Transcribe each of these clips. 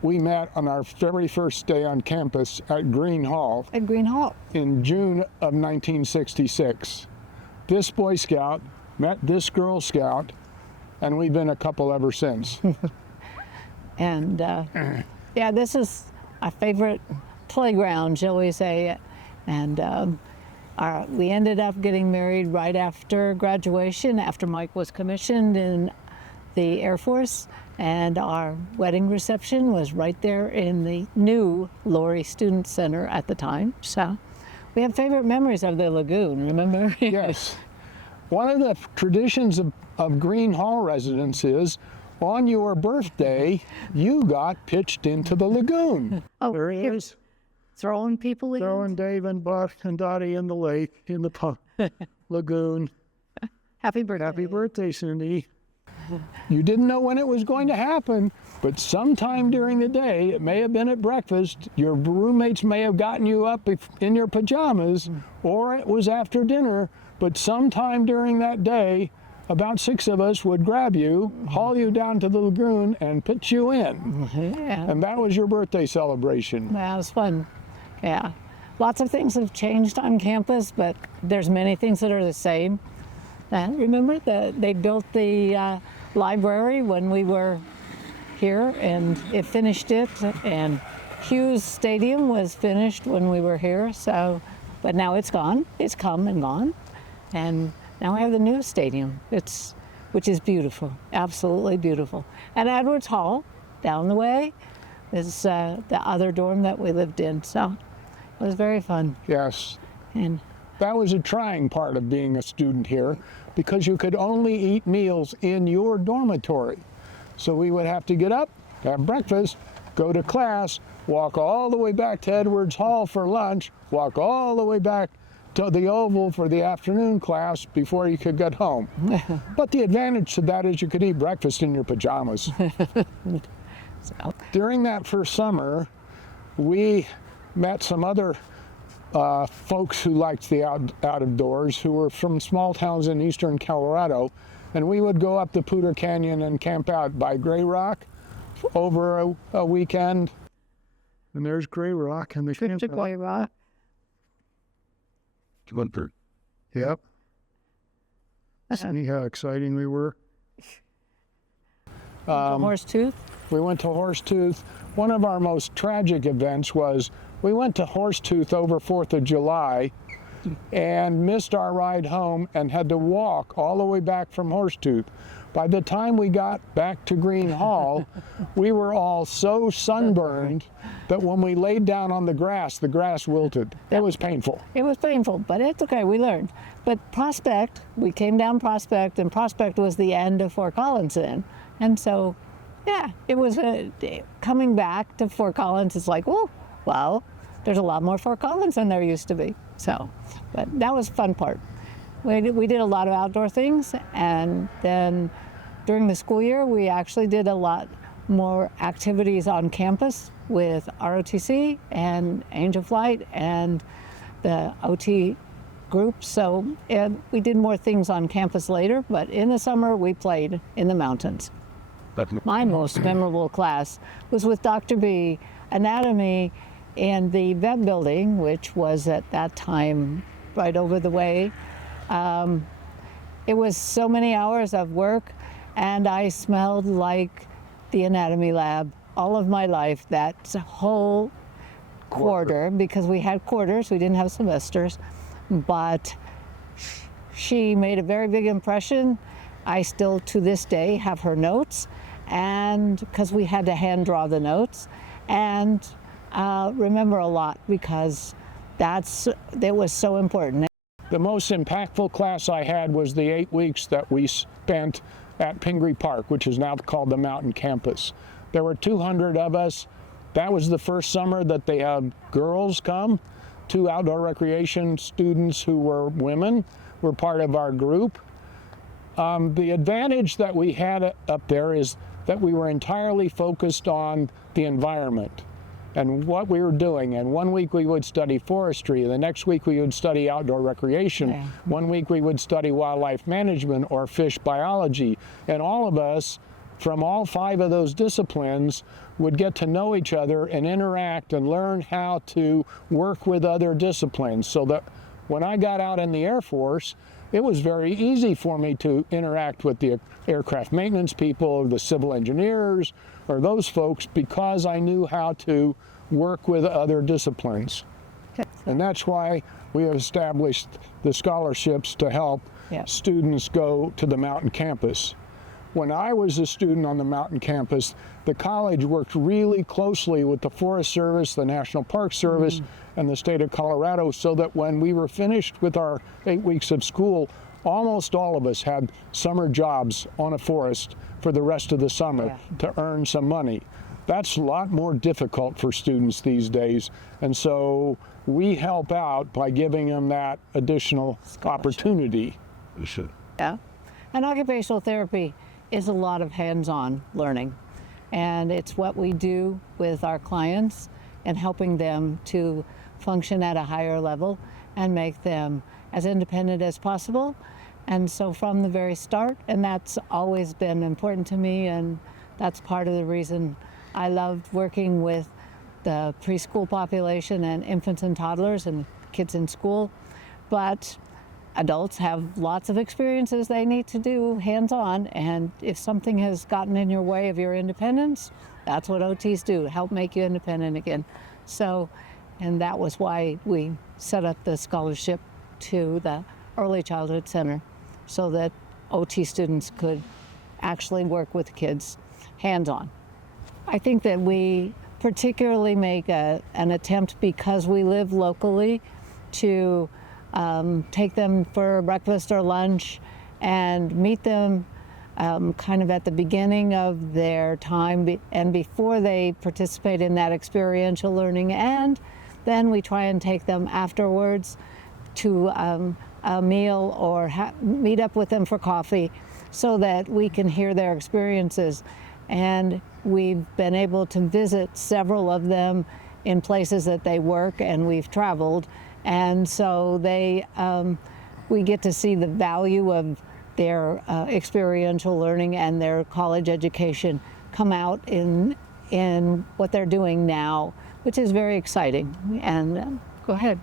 We met on our very first day on campus at Green Hall. At Green Hall. In June of 1966. This Boy Scout met this Girl Scout, and we've been a couple ever since. And yeah, this is our favorite playground, shall we say. And we ended up getting married right after graduation, after Mike was commissioned in the Air Force. And our wedding reception was right there in the new Laurie Student Center at the time. So we have favorite memories of the lagoon, remember? Yes. One of the traditions of Green Hall residents is, on your birthday, you got pitched into the lagoon. Oh, there he is. Throwing people in? Throwing Dave and Buck and Dottie in the lake, in the lagoon. Happy birthday. Happy birthday, Cindy. You didn't know when it was going to happen, but sometime during the day, it may have been at breakfast, your roommates may have gotten you up in your pajamas, or it was after dinner, but sometime during that day, about 6 of us would grab you, haul you down to the lagoon, and pitch you in. Yeah. And that was your birthday celebration. That was fun. Yeah. Lots of things have changed on campus, but there's many things that are the same. Remember that they built the library when we were here, and it finished it, and Hughes Stadium was finished when we were here, so, but now it's gone. It's come and gone, and now we have the new stadium, which is beautiful, absolutely beautiful. And Edwards Hall, down the way, is the other dorm that we lived in, so it was very fun. Yes. And that was a trying part of being a student here, because you could only eat meals in your dormitory. So we would have to get up, have breakfast, go to class, walk all the way back to Edwards Hall for lunch, walk all the way back to the Oval for the afternoon class before you could get home. But the advantage to that is you could eat breakfast in your pajamas. During that first summer, we met some other folks who liked the out of doors, who were from small towns in eastern Colorado, and we would go up the Poudre Canyon and camp out by Gray Rock over a weekend. And there's Gray Rock and the trip to Gray Rock. Yep. See how exciting we were. Horsetooth. We went to Horsetooth. One of our most tragic events was we went to Horsetooth over 4th of July and missed our ride home and had to walk all the way back from Horsetooth. By the time we got back to Green Hall, we were all so sunburned that when we laid down on the grass wilted. It was painful. It was painful, but it's okay, we learned. But Prospect, we came down Prospect, and Prospect was the end of Fort Collins then. And so, yeah, it was coming back to Fort Collins, it's like, oh, well, there's a lot more Fort Collins than there used to be. So, but that was the fun part. We did a lot of outdoor things, and then during the school year, we actually did a lot more activities on campus with ROTC and Angel Flight and the OT group. So we did more things on campus later, but in the summer, we played in the mountains. My most memorable class was with Dr. B, anatomy in the vet building, which was at that time right over the way. It was so many hours of work, and I smelled like the anatomy lab all of my life, that whole quarter, because we had quarters, we didn't have semesters, but she made a very big impression. I still, to this day, have her notes, and because we had to hand draw the notes, and remember a lot, because that was so important. The most impactful class I had was the 8 weeks that we spent at Pingree Park, which is now called the Mountain Campus. There were 200 of us. That was the first summer that they had girls come. 2 outdoor recreation students who were women were part of our group. The advantage that we had up there is that we were entirely focused on the environment and what we were doing. And 1 week we would study forestry, the next week we would study outdoor recreation, Yeah. 1 week we would study wildlife management or fish biology. And all of us from all 5 of those disciplines would get to know each other and interact and learn how to work with other disciplines, so that when I got out in the Air Force, it was very easy for me to interact with the aircraft maintenance people, or the civil engineers, or those folks, because I knew how to work with other disciplines. And that's why we have established the scholarships to help students go to the mountain campus. When I was a student on the mountain campus, the college worked really closely with the Forest Service, the National Park Service, and the state of Colorado, so that when we were finished with our 8 weeks of school, almost all of us had summer jobs on a forest for the rest of the summer to earn some money. That's a lot more difficult for students these days, and so we help out by giving them that additional opportunity. Yeah, and occupational therapy is a lot of hands-on learning, and it's what we do with our clients and helping them to function at a higher level and make them as independent as possible. And so from the very start, and that's always been important to me, and that's part of the reason I loved working with the preschool population and infants and toddlers and kids in school. But adults have lots of experiences they need to do hands-on, and if something has gotten in your way of your independence, that's what OTs do, help make you independent again. So, and that was why we set up the scholarship to the Early Childhood Center, so that OT students could actually work with kids hands-on. I think that we particularly make an attempt, because we live locally, to take them for breakfast or lunch and meet them kind of at the beginning of their time and before they participate in that experiential learning, and then we try and take them afterwards to a meal or meet up with them for coffee, so that we can hear their experiences. And we've been able to visit several of them in places that they work, and we've traveled, and so we get to see the value of their experiential learning and their college education come out in what they're doing now, which is very exciting. And go ahead.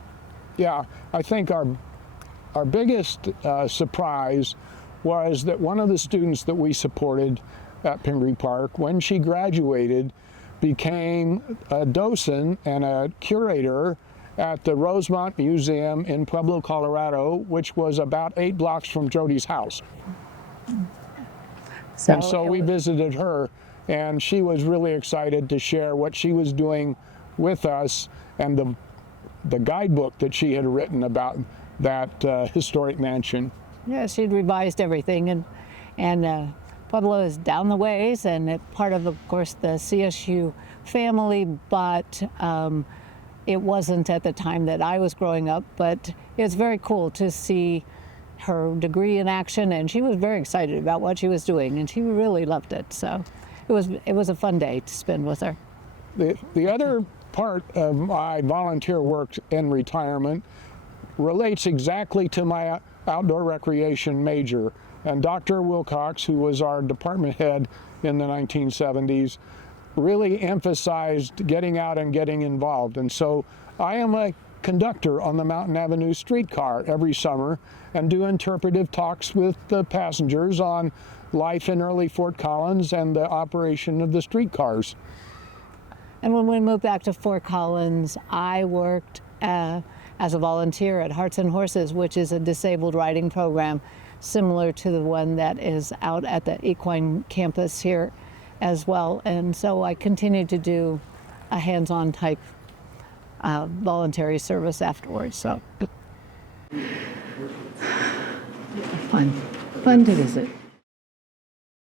Yeah, I think our biggest surprise was that one of the students that we supported at Pingree Park, when she graduated, became a docent and a curator at the Rosemont Museum in Pueblo, Colorado, which was about 8 blocks from Jody's house. So we visited her, and she was really excited to share what she was doing with us, and the guidebook that she had written about that historic mansion. Yeah, she'd revised everything, and Pueblo is down the ways, and part of course, the CSU family, but it wasn't at the time that I was growing up, but it's very cool to see her degree in action, and she was very excited about what she was doing, and she really loved it. So it was a fun day to spend with her. The other part of my volunteer work in retirement relates exactly to my outdoor recreation major. And Dr. Wilcox, who was our department head in the 1970s, really emphasized getting out and getting involved. And so I am a conductor on the Mountain Avenue streetcar every summer and do interpretive talks with the passengers on life in early Fort Collins and the operation of the streetcars. And when we moved back to Fort Collins, I worked as a volunteer at Hearts and Horses, which is a disabled riding program similar to the one that is out at the equine campus here as well. And so I continued to do a hands-on type voluntary service afterwards. So fun to visit.